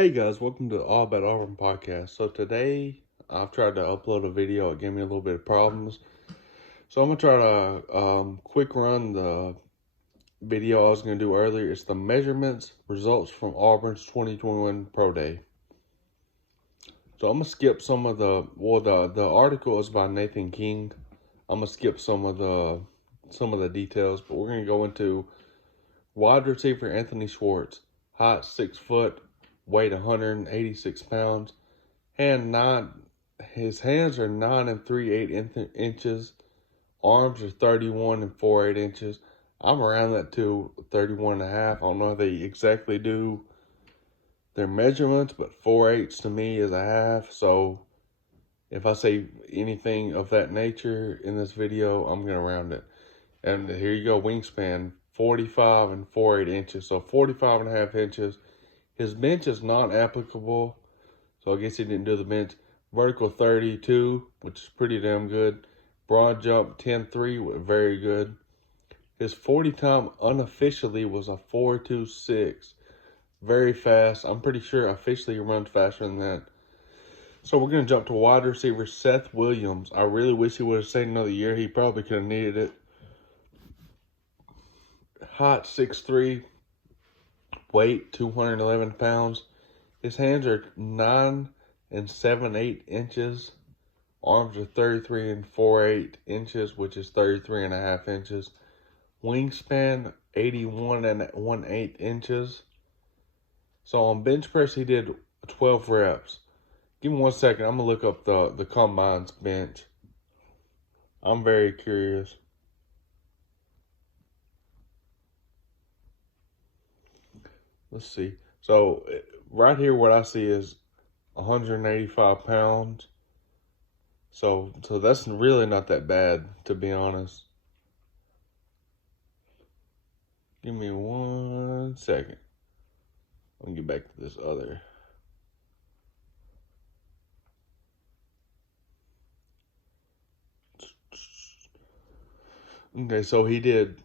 Hey guys, welcome to the All About Auburn podcast. So today I've tried to upload a video. It gave me a little bit of problems. So I'm going to try to quick run the video I was going to do earlier. It's the measurements results from Auburn's 2021 Pro Day. So I'm going to skip some of the article is by Nathan King. I'm going to skip some of the details, but we're going to go into wide receiver Anthony Schwartz, height 6 foot, weight 186 pounds, his hands are 9 3/8 inches, arms are 31 4/8 inches. I'm around that to 31 and a half. I don't know if they exactly do their measurements, but 4/8 to me is a half. So if I say anything of that nature in this video, I'm going to round it. And here you go, wingspan 45 4/8 inches, so 45 and a half inches. His bench is not applicable, so I guess he didn't do the bench. Vertical 32, which is pretty damn good. Broad jump 10.3, very good. His 40 time unofficially was a 4.26. Very fast. I'm pretty sure officially he runs faster than that. So we're going to jump to wide receiver Seth Williams. I really wish he would have stayed another year. He probably could have needed it. Height 6'3", weight 211 pounds. His hands are 9 7/8 inches. Arms are 33 4/8 inches, which is 33 and a half inches. Wingspan 81 1/8 inches. So on bench press he did 12 reps. Give me 1 second. I'm gonna look up the combine's bench. I'm very curious. Let's see. So right here, what I see is 185 pounds. So that's really not that bad, to be honest. Give me 1 second. Let me get back to this other. Okay, so he did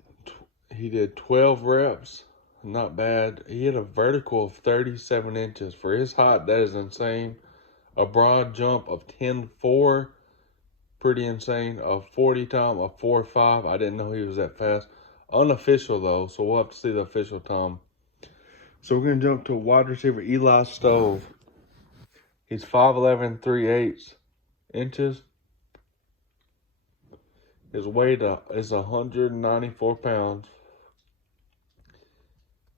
12 reps. Not bad. He had a vertical of 37 inches. For his height, that is insane. A broad jump of 10.4. Pretty insane. A 40 time of 4.5. I didn't know he was that fast. Unofficial, though, so we'll have to see the official time. So we're going to jump to wide receiver Eli Stove. He's 5'11", 3/8 inches. His weight is 194 pounds.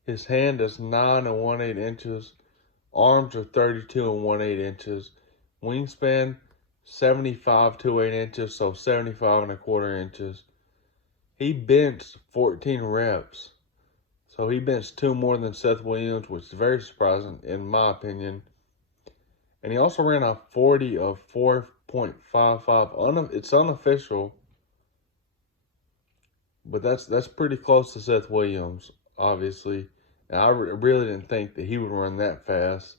His hand is 9 1/8 inches. Arms are 32 1/8 inches. Wingspan 75 2/8 inches, so 75 1/4 inches. He benched 14 reps. So he benched 2 more than Seth Williams, which is very surprising in my opinion. And he also ran a 40 of 4.55. It's unofficial, but that's pretty close to Seth Williams, obviously. And I really didn't think that he would run that fast.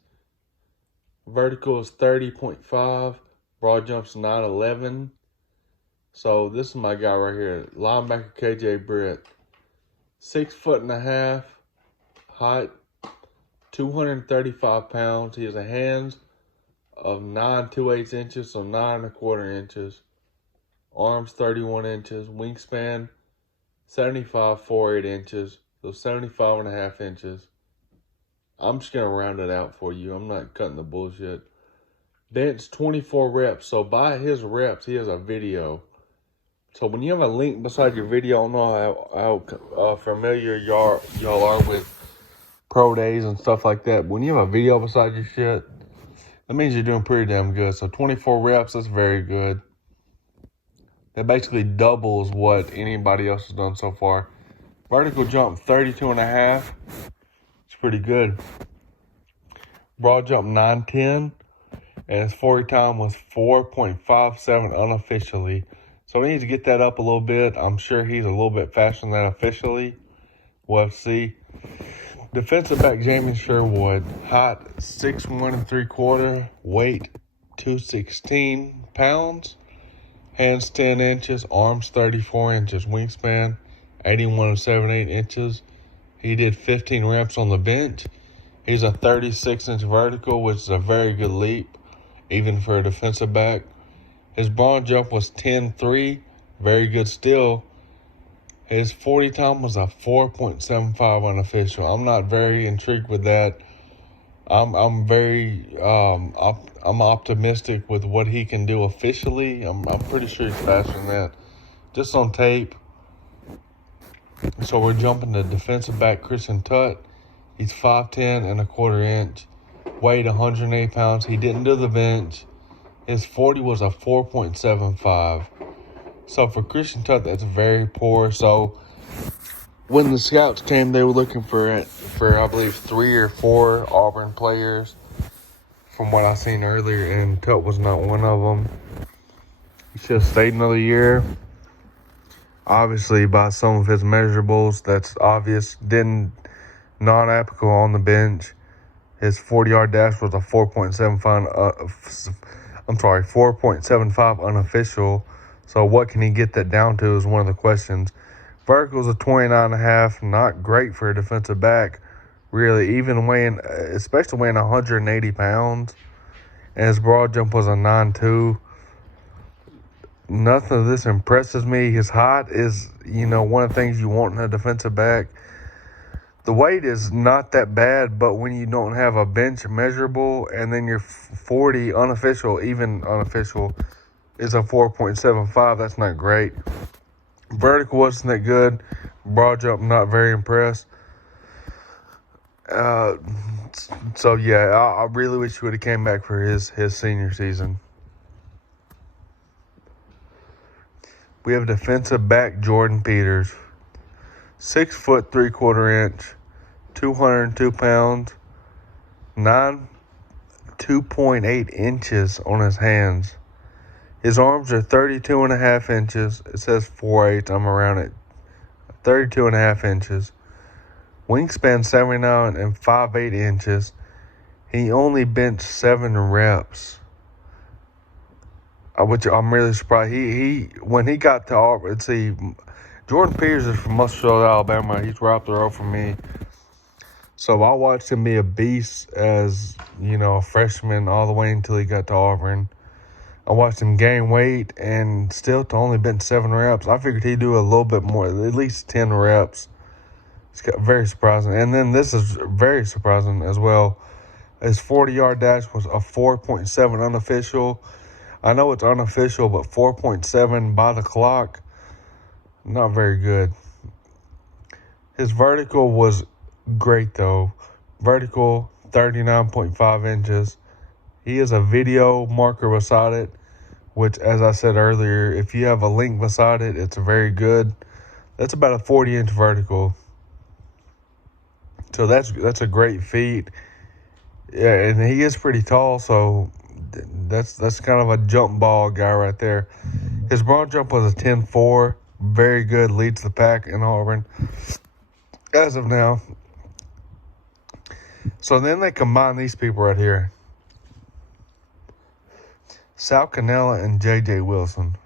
Vertical is 30.5. Broad jump's 9.11. So this is my guy right here. Linebacker KJ Britt. 6 foot and a half. Height 235 pounds. He has a hands of 9 2/8 inches, so 9 1/4 inches. Arms 31 inches. Wingspan 75 4/8 inches. So 75 and a half inches. I'm just going to round it out for you. I'm not cutting the bullshit. Bench 24 reps. So by his reps, he has a video. So when you have a link beside your video, I don't know how familiar y'all are with pro days and stuff like that. When you have a video beside your shit, that means you're doing pretty damn good. So 24 reps, that's very good. That basically doubles what anybody else has done so far. Vertical jump 32 and a half. It's pretty good. Broad jump 9.10. And his 40 time was 4.57 unofficially. So we need to get that up a little bit. I'm sure he's a little bit faster than that officially. We'll have to see. Defensive back Jamie Sherwood. Height 6'1 3/4. Weight 216 pounds. Hands 10 inches. Arms 34 inches. Wingspan 81 7/8 inches. He did 15 reps on the bench. He's a 36-inch vertical, which is a very good leap, even for a defensive back. His broad jump was 10.3, very good still. His 40 time was a 4.75 unofficial. I'm not very intrigued with that. I'm optimistic with what he can do officially. I'm pretty sure he's faster than that, just on tape. So we're jumping to defensive back Christian Tutt. He's 5'10 and a quarter inch, weighed 108 pounds. He didn't do the bench. His 40 was a 4.75. So for Christian Tutt, that's very poor. So when the scouts came, they were looking for I believe 3 or 4 Auburn players from what I seen earlier, and Tutt was not one of them. He should have stayed another year. Obviously, by some of his measurables, that's obvious. Non-applicable on the bench. His 40-yard dash was a 4.75 unofficial. So what can he get that down to is one of the questions. Vertical is a 29.5, not great for a defensive back, really, especially weighing 180 pounds. And his broad jump was a 9.2. Nothing of this impresses me. His height is, one of the things you want in a defensive back. The weight is not that bad, but when you don't have a bench measurable and then your 40 unofficial, even unofficial, is a 4.75, that's not great. Vertical wasn't that good. Broad jump, not very impressed. I really wish he would have came back for his senior season. We have defensive back Jordan Peters. 6 foot 3/4 inch, 202 pounds, 2.8 inches on his hands. His arms are 32.5 inches. It says 4'8". I'm around it. 32.5 inches. Wingspan 79 and 5'8" inches. He only benched 7 reps. Which I'm really surprised. When he got to Auburn, Jordan Peters is from Muscle, Alabama. He's right up the road from me. So I watched him be a beast as, a freshman all the way until he got to Auburn. I watched him gain weight and still to only bench 7 reps. I figured he'd do a little bit more, at least 10 reps. It's very surprising. And then this is very surprising as well. His 40-yard dash was a 4.7 unofficial. I know it's unofficial, but 4.7 by the clock, not very good. His vertical was great, though. Vertical, 39.5 inches. He has a video marker beside it, which, as I said earlier, if you have a link beside it, it's very good. That's about a 40-inch vertical. So that's a great feat. Yeah, and he is pretty tall, so that's kind of a jump ball guy right there. His broad jump was a 10.4. Very good, leads the pack in Auburn as of now. So then they combine these people right here. Sal Cannella and J.J. Wilson.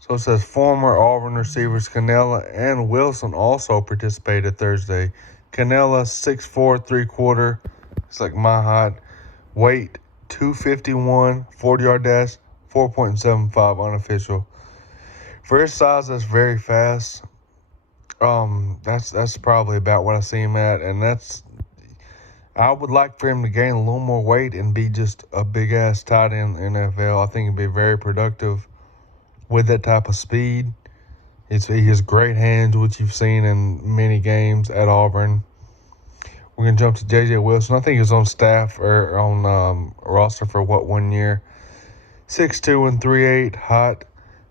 So it says former Auburn receivers Cannella and Wilson also participated Thursday. Cannella, 6'4", 3/4. It's like my height. Weight, 251. 40-yard dash, 4.75 unofficial. For his size, that's very fast. That's probably about what I see him at, and I would like for him to gain a little more weight and be just a big-ass tight end in the NFL. I think he'd be very productive with that type of speed. He has great hands, which you've seen in many games at Auburn. We're going to jump to J.J. Wilson. I think he was on staff or on roster for 1 year. 6'2" and 3'8", hot,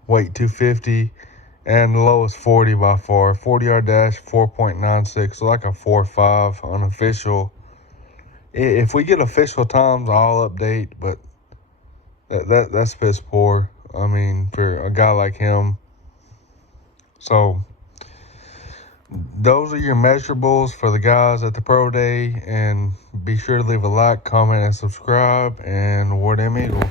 weight 250, and the lowest 40 by far. 40-yard dash, 4.96, so like a 4.5 unofficial. If we get official times, I'll update, but that's piss poor. I mean, for a guy like him. So those are your measurables for the guys at the Pro Day, and be sure to leave a like, comment, and subscribe, and War Damn Eagle.